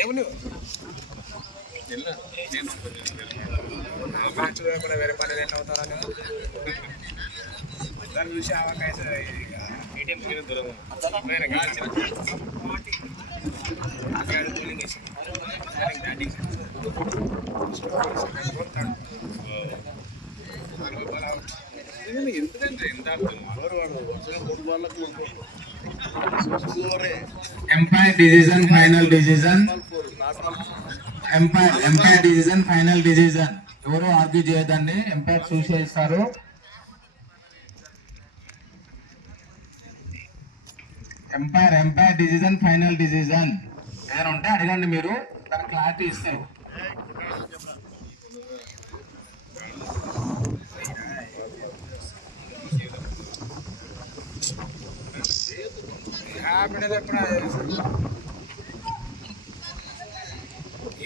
ఏమని మ్యాచ్ కూడా వేరే పని ఎట్లా అవుతారని దాన్ని చూసి అవకాశం ఏటీఎం దూరం నేను కాల్చిన బౌలింగ్ వేసి బ్యాటింగ్ ఎందుకంటే ఎంత umpire decision final decision umpire decision final decision ఎవరు ఆర్గ్యూ చేయదండి. ఎంపైర్ చూసేస్తారు. ఎంపైర్ డిసిజన్ ఫైనల్ డిసిజన్ ఏదైనా ఉంటే అడగండి, మీరు దానికి క్లారిటీ ఇస్తారు.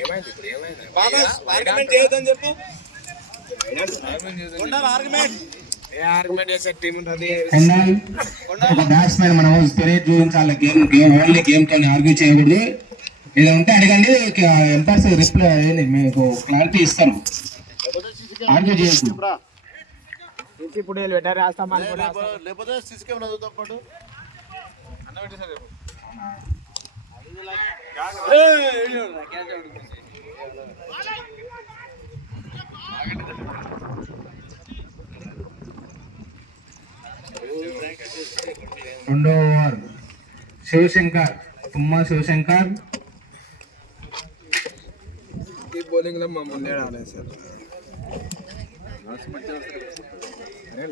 ఏమైంది ఇప్పుడు ఏమైంది చెప్పు. బ్యాట్స్మెన్ మనం స్పిరిట్ చూపించాలి. గేమ్ ఓన్లీ గేమ్ తో ఆర్గ్యూ చేయకూడదు. ఏదో ఉంటే అడగండి, ఎంపైర్స్ రిప్లై మీకు క్లారిటీ ఇస్తాం. ఆర్గ్యూ చేయకూడదు. ఇప్పుడు రాస్తాం లేకపోతే సిసి కెమెరా చదువుతాం పాటు రెండో ఓవర్ శివశంకర్, తుమ్మా శివశంకర్. ఈ బౌలింగ్ లో మా ముందే రాలేదు సార్.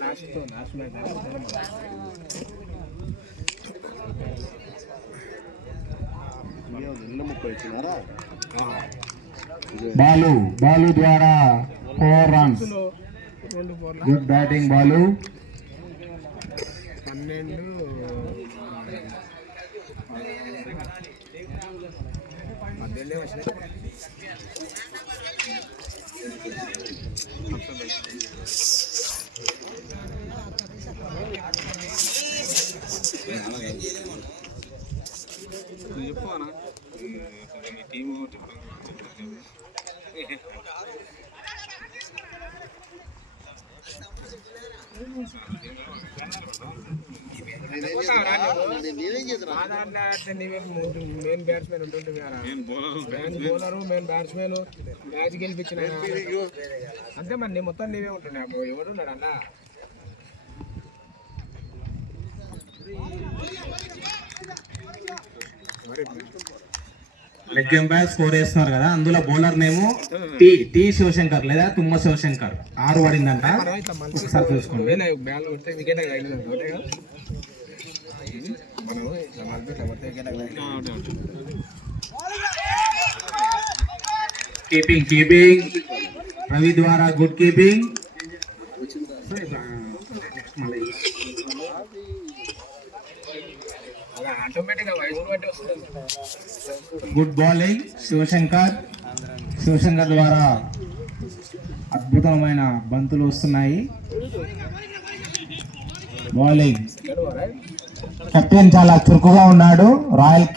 లాస్ట్ మ్యాచ్ బాలు ద్వారా 4 runs. Good batting Balu. 12 చెప్పనా టీము మెయిన్ బ్యాట్స్మెన్ ఉంటుంటే బౌలరు మెయిన్ బ్యాట్స్మెన్ మ్యాచ్ గెలిపించిన అంతే మరి నీ మొత్తం నీవే ఉంటున్నాయి. ఎవరు ఉన్నాడు అన్న లెగ్ ఎంపైర్ స్కోర్ వేస్తున్నారు కదా, అందులో బౌలర్ నేమో టి శివశంకర్ లేదా తుమ్మ శివశంకర్ 6 పడిందంట. ఒకసారి చూసుకోండి. కీపింగ్ రవి ద్వారా good keeping. Good bowling Shivshankar ద్వారా అద్భుతమైన బంతులు వస్తున్నాయి. బౌలింగ్ కెప్టెన్ చాలా చురుకుగా ఉన్నాడు. Royal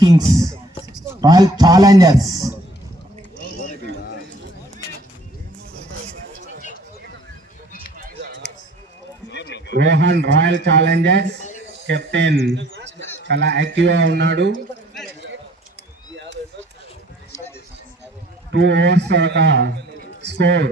challengers Rohan. Royal challengers captain చాలా యాక్టివ్ గా ఉన్నాడు. 2 overs వరకు స్కోర్